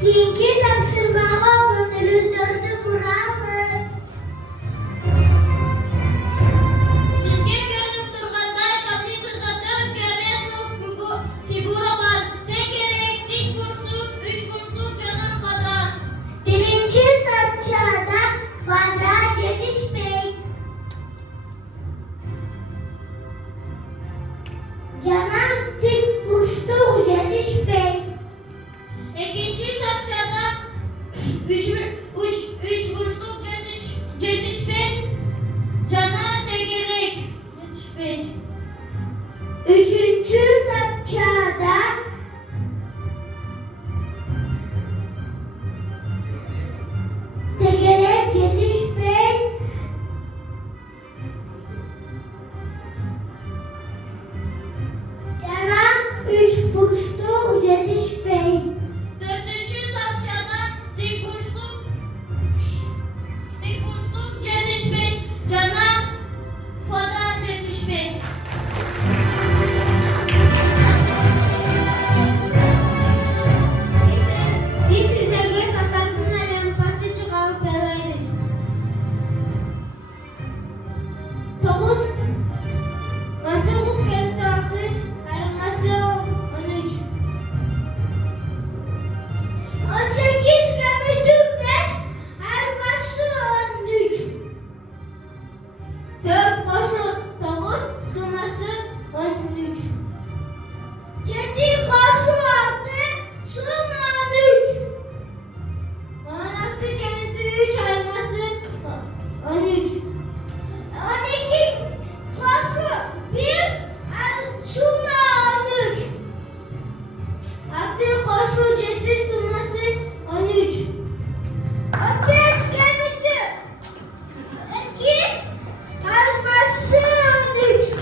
Kiyinki tapşırmağa gönlünüzdürdü buralı. Sizge görünüp durganday tablitsizda 4 geometrik figura var. Tek gerek dik burçluk, 3 burçluk canım kvadrat. Birinci sapçada kvadrat yetişmeyin. Cana dik burçluk yetişmeyin. İkinci sapçada 3 burçluk yetişmek. Cana tek gerek yetişmek. Üçüncü sapçada tekerek yetişmeyin. Cana üç burçluk yetişmeyin. Dördüncü sapçada dik burçluk yetişmek. Cana kvadrat yetişmek. Biz sizlerge sapakın lempası çıkarıp yalayırız. 9 kere 6 ayrılması 13. 18 kere 5 ayrılması 13. 4 koşu 9 suması 13. 7 koşu 6 suma 13. 16 kere 3 ayrılması 13. 12 koşu 1 suma 13. 6 koşu 7 suması 13. 15 kere 2 ayrılması 13.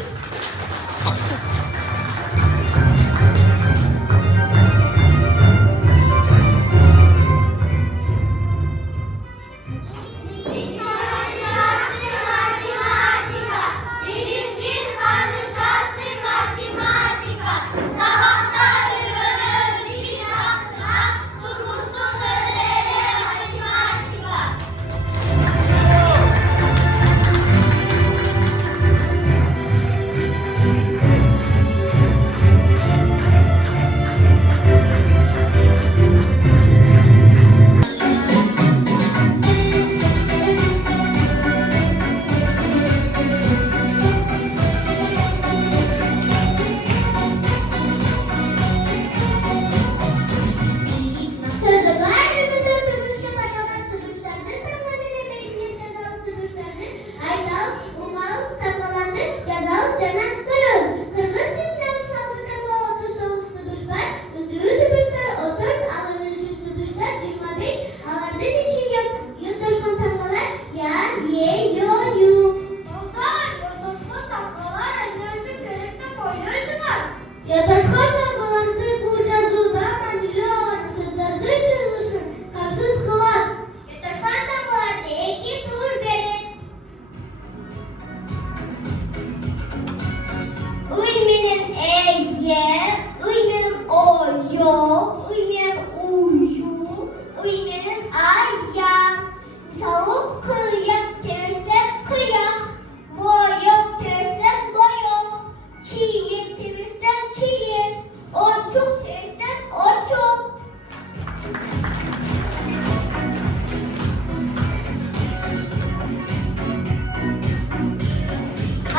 Yatırkan damgalandı bulca zuldan andili olan sırdırdı cızmışın kapsız kılan. Yatırkan damgalandı iki tur verin. Uymenin eye, uymenin oyo, uymenin uyu, uymenin aya. Tavuk kıyak terse kıyak, boyok terse boyok, çiğ terse çiğ, orçuk terse orçuk.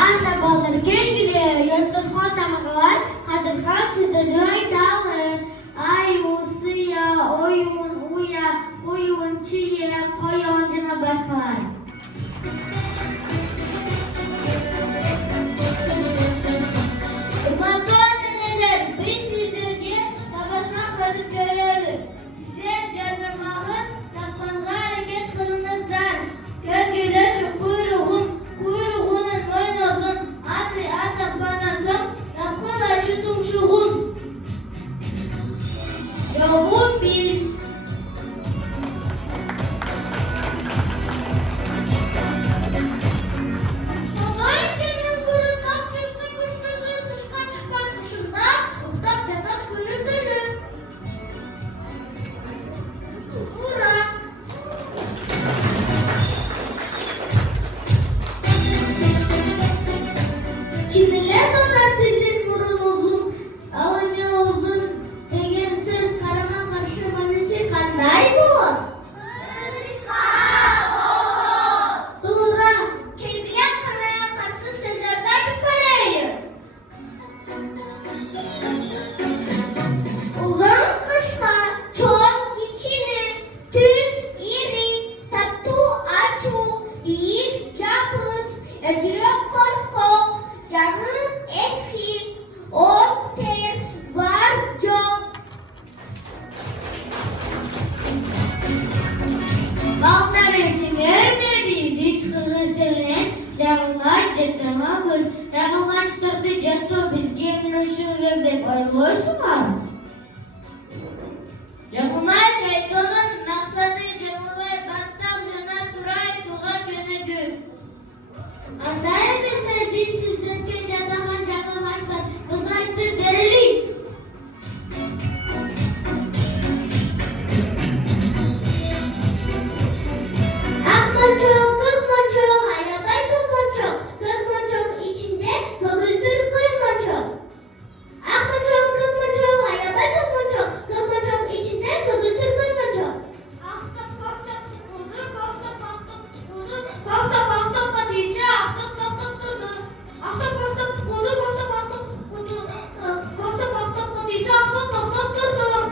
Anne baldır gel gülüyor, yırtışkan damgalar, hatırkan sıdırdığı dağılır. Ay usıya, oyun uya, oyun çiğe, koyoncuna başlar. Motor neler, biz sizlerce savaşmak varıp görüyoruz. Sizler cadırmağın, yapmanıza hareket kılınızlar. Gölgeler şu kuyruğunun boynuzun, atı banansın, yapılar şu tumşuğun. Yavur bir Boşlar. Cemumay çaytonun maksadı cemumay battak jana turay tuğa gönegü. Andayım mesela biz sizden cadahan camalaşlar. Kızaytır bereli. Akmaçok, kızmaçok, ayabay kızmaçok. Kızmaçok içinde kogüldür kızmaçok. Akmaçok, kızmaçok, ayabay kızmaçok. Kızmaçok içinde kogüldür kızmaçok. Ahtap pahtap tutuldu, pahtap pahtap tutuldu, pahtap pahtap patisi, ahtap pahtap tutuldu. Ahtap pahtap tutuldu, pahtap pahtap tutuldu, pahtap pahtap patisi, ahtap pahtap tutuldu.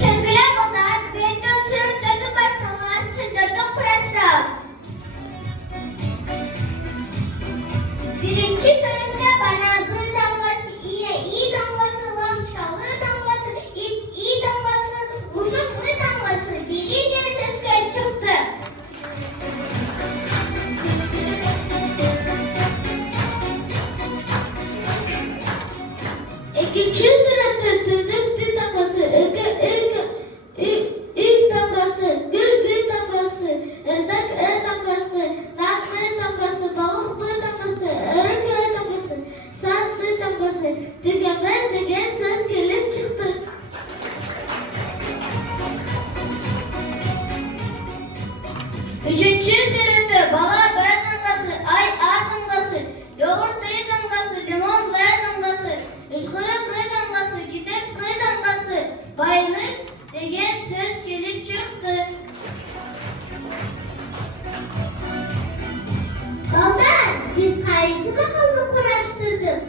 Köngüle kadar bir gün süründürdü başkanlar, sündürdü kuraşlar. Birinci sürümde bana gül damlası, iyi damlası, lamçalı damlası, iyi damlası, muşuklu damlası, birinci ses çıktı. İkinci sırada tırtık damgası, ilk damgası, gül damgası, ırdak damgası, naklı damgası, balık damgası, ırık damgası, sarsı damgası, tükenmez degen ses gelip çıktı. Üçüncü sürümde balar B damgası, ay A damgası, yoğurt D damgası, limon L damgası, ışkırık L damgası, gidip K damgası, bayılık degen söz gelip çıktı. Baldan, biz kayısı bakalım kuraştırdık.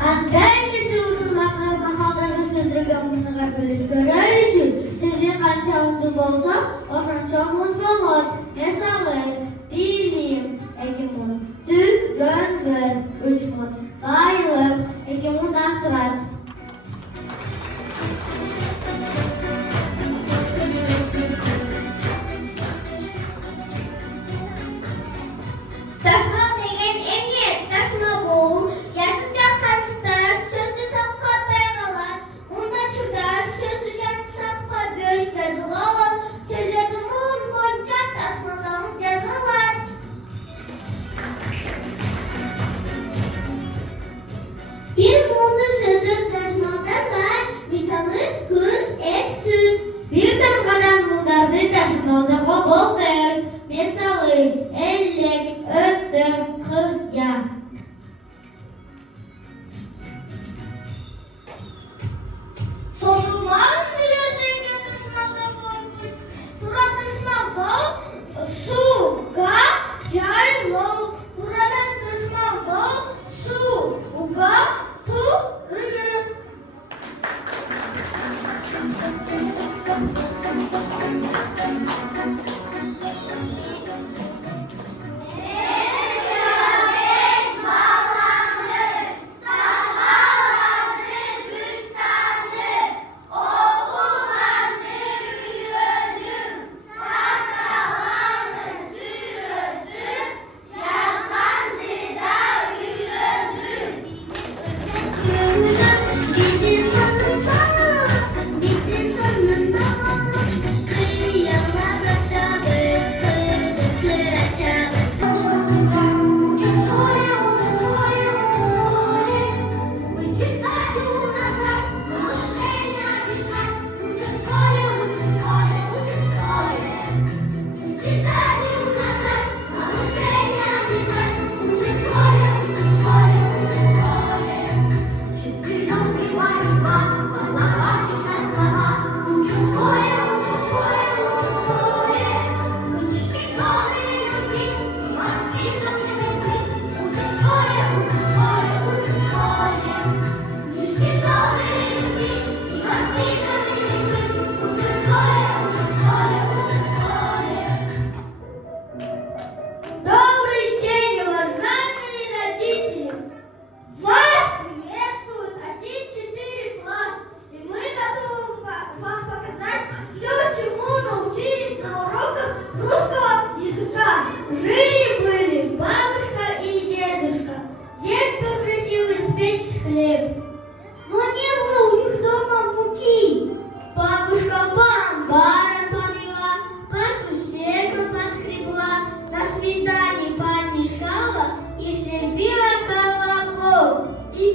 Hangisi uzunlarına bahaları sürdürgen bunlara göre için sizin kaçağınız olsa oşançağımız olur. Ne sağlayın? Bileyim. Ekimun. Tük, görmez. Uçmaz. Bayılık. Ekimun astrat. Taşma degen emniyet, taşma boğul, yaşınca kaçtır, sözlü sapka baygalar, onda çudar, sözlüden sapka büyük bezgalar, sözlerin boğul boyunca taşmadan yazın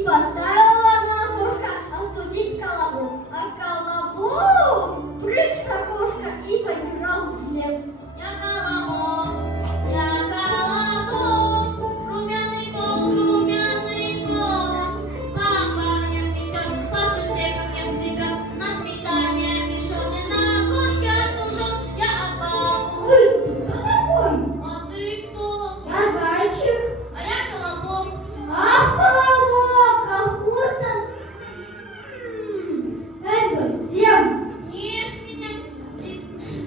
поставила на окошко остудить колобок. А колобок прыг с окошка и побежал в лес. Я колобок, румяный бог, по парням идет, по сусекам я стригал, на сметане мешок, на окошке остужен, я отбал. Ой, кто такой? А ты кто? Я зайчик. А я колобок. Ах, колобок, а вкусно. Дай бы всем. Не ешь меня, ты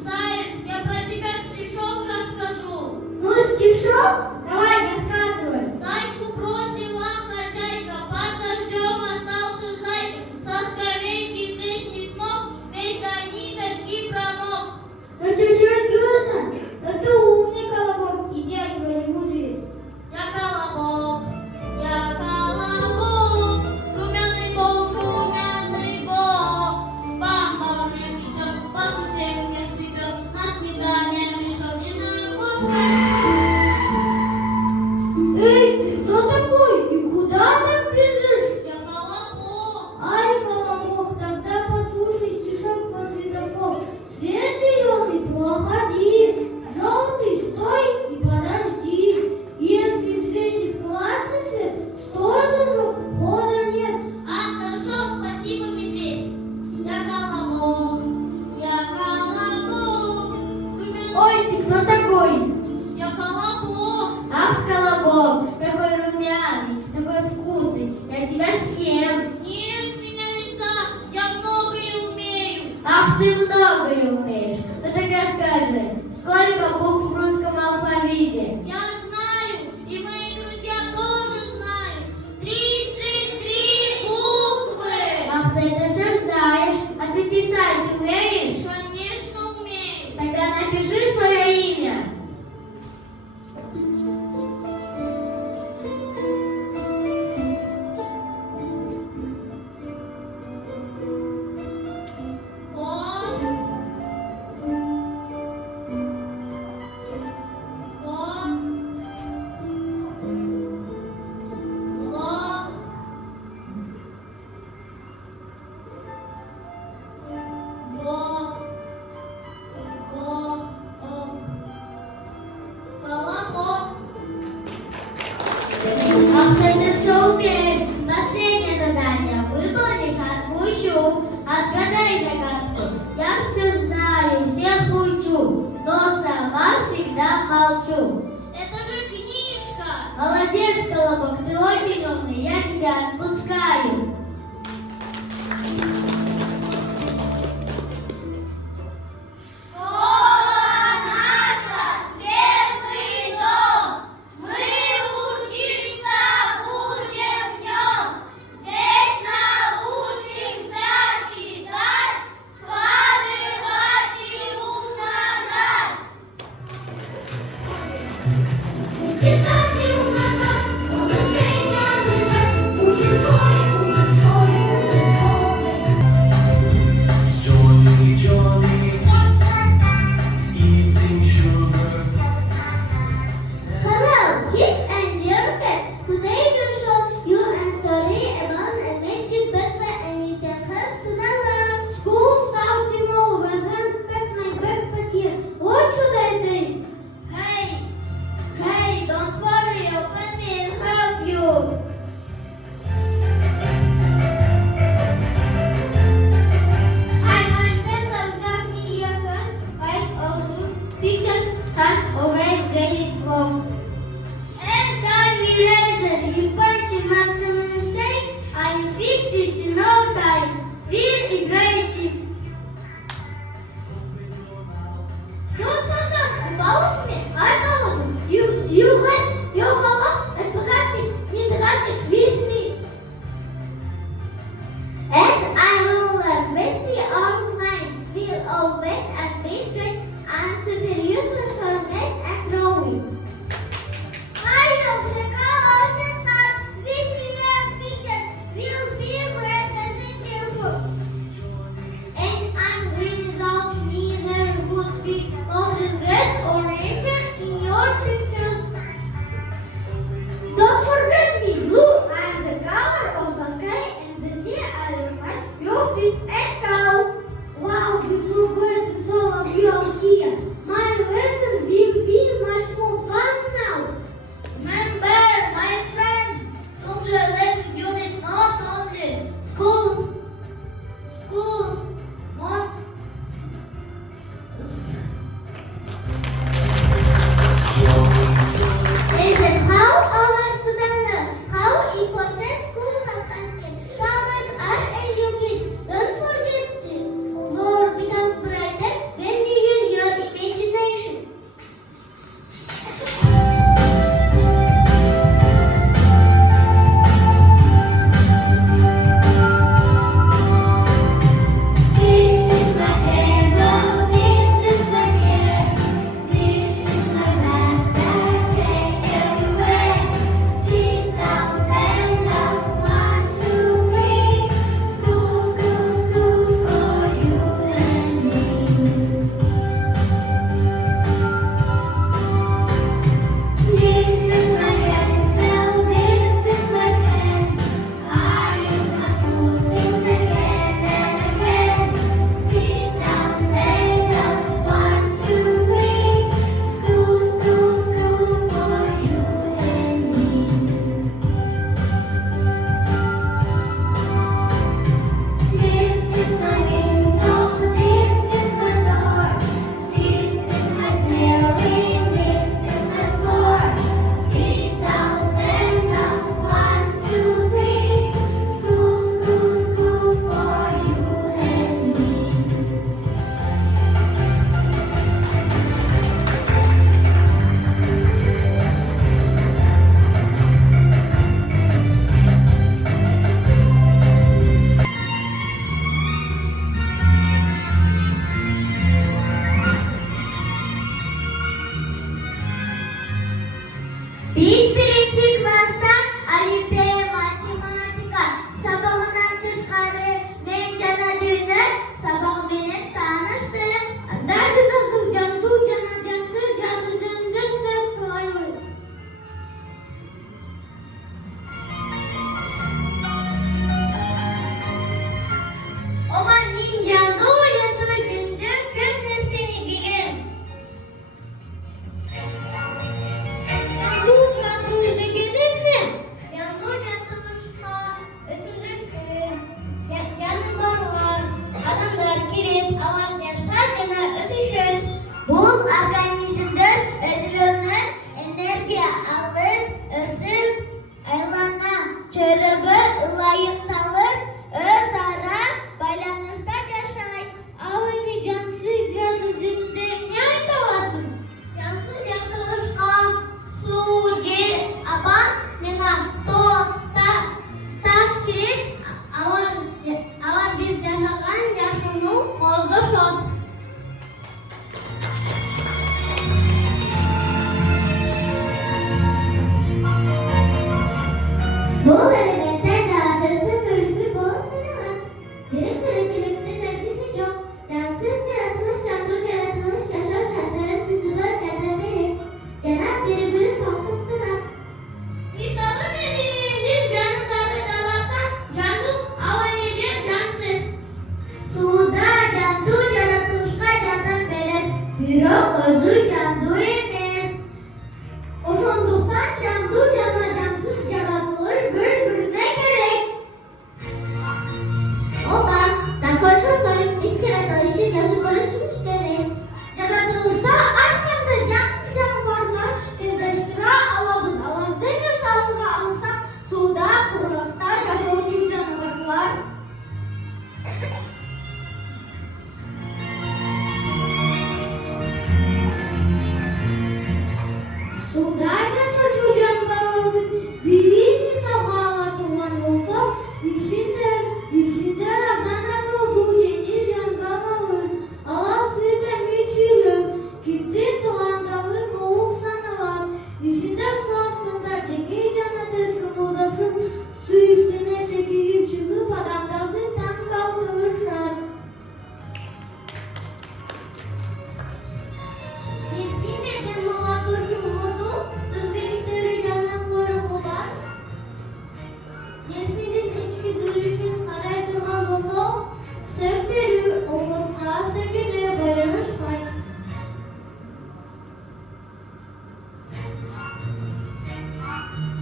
заяц, я про тебя стишок расскажу. Ну, стишок? Давай, рассказывай. Зайку бросила хозяйка, под дождем остался зайка. Со скамейки слезть не смог, весь до ниточки промок. Ну ты серьезно? Да ты умный колобок, и я тебя не буду есть. Я колобок, румяный бог, по парням идет, по сусекам я стригал, на сметане мешок, и на окошке. Эй, ты кто такой? И куда так бежишь? Я колобок. Ай, колобок, тогда послушай стишок по светофору. Свет зеленый, проходи, желтый, стой и подожди. Если светит красный свет, стой, дружок, хода нет. А, хорошо, спасибо, медведь. Я колобок. Ой, ты кто такой? Я колобок. Ах, колобок, такой румяный, такой вкусный, я тебя съем. Не ешь меня, лиса, я многое умею. Ах, ты многое умеешь. Ну тогда скажи, сколько букв в русском алфавите? Я знаю, и мои друзья тоже знают. 33 буквы. Ах, ты это все знаешь, а ты писать умеешь? Конечно умею. Тогда напиши свое имя. Ах, ты это все умеешь. Последнее задание выполнишь, отпущу. Отгадай загадку. Я все знаю, всех учу, но сама всегда молчу. Это же книжка. Молодец, колобок, ты очень умный, я тебя отпускаю. Читать и умножать, умножение, умножать, учим свое.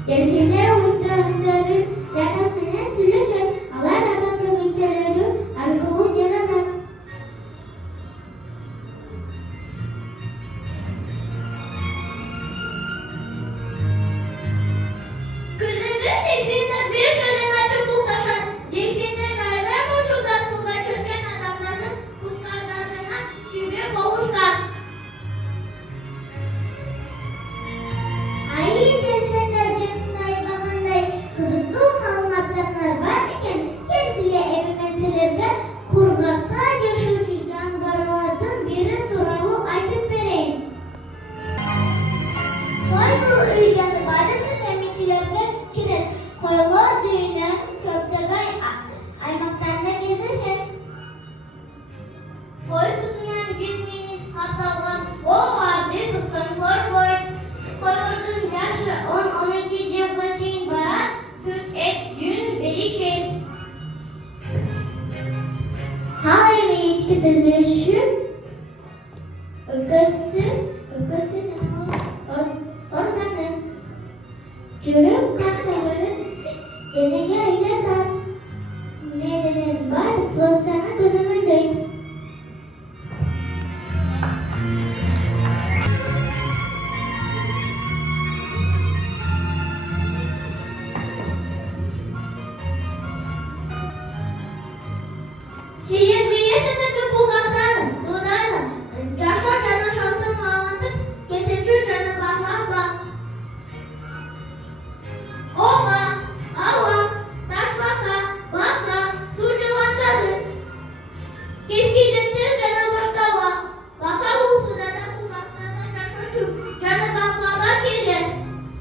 Delfinler oyunlarının yanımına sürüşür. Alar araka ülkeleri arkalı canadan. Kızının delfinler büyük ölene çubuk taşan, delfinlerin ayran ucunda suda çöken adamların kurtarlarına gibi boğuşlar. Ay delfinler canınday bağınday kızıklığın almaktanlar var iken kendiyle evimentilerde kurgakta yaşayacağın varlıklardan biri turalı aytıp vereyim. Koyul uyganı barısı demişlerle kiret koyulur düğünün köptegay aymaklarında gezişir. Koy tutunan cilminin hattavan o vardı sıkkın koy boy. Koyurdun yaşı 10-12 cıvıçın bara süt et gün berişir. Halay ve içki tezleşir. Öfkesi organı. Cürüm kantaları denege ile tat. Nedenen var, dosyana gözümündeyim. Şiir büyüsünü bir bulmaktanım, sudanım. Caşar canı şartın mağlandı, getirçür canı bakmakla. Ova, ava, taş baka, baka, su civandadır. Keskilintir canı başkava. Baka bu sudana bulmaktanı caşar çür, canı bakmağa gelir.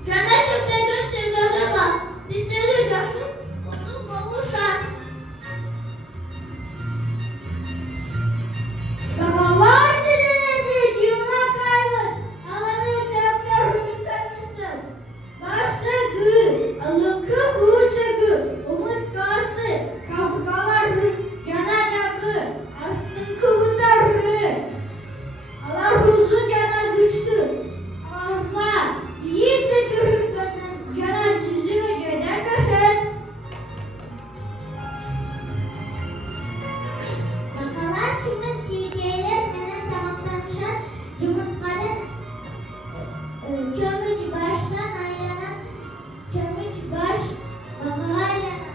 Canı köpte götü göre bak, dişleri caşır, onu boğuşar. Babalar dedesi cümle kaybı. Alanı sektör hükümlüsü. Başta gül, alıkı buğçakı, umut kası, kapkalar cana dakı, aşkın kıvıtarı. Allah ruzu cana güçlü. Arpa, yiğit sekürüklerden cana süzü cana köşet. Bakalar kimin çiğgeler menen tamamlanışan yumurtkadan kömüç baştan aylanan kömüç baş bakalaylanan.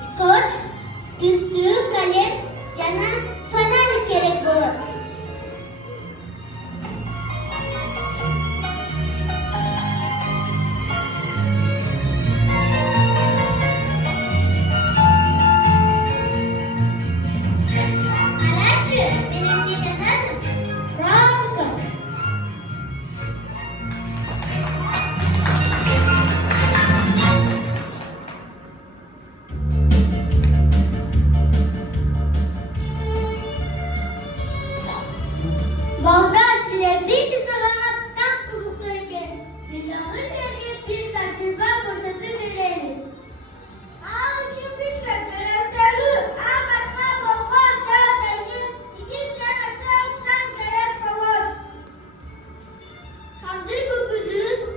Skoç, düstüğü kalem, cana fener gerek bu. Araçı benim gideceğim. Bravo. Balda silerdi içi sağlamak tam tutukluyken. Silahlı sevgi bir kaçırma fırsatı verelim. Ağaçın biz karakterli, başka bomba dağıtayı, ikiz karakter sen gerek kavur. Hamdi kokusu.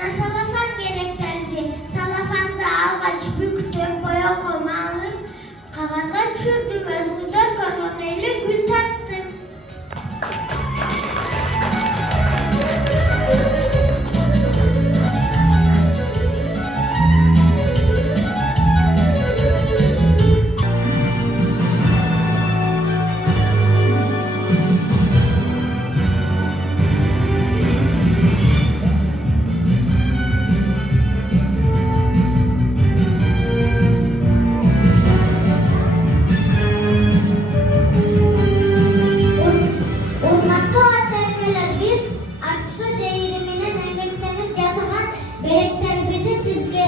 Bana salafan gereklerdi. Salafanda algaç büktüm, boya koymalı. Kağızga çürdüm, özümüzden kartonayla gül taktım. Urmatlı vatandaşlar, biz açlı değirminin emeklerini yasaman gereklerimizi sizge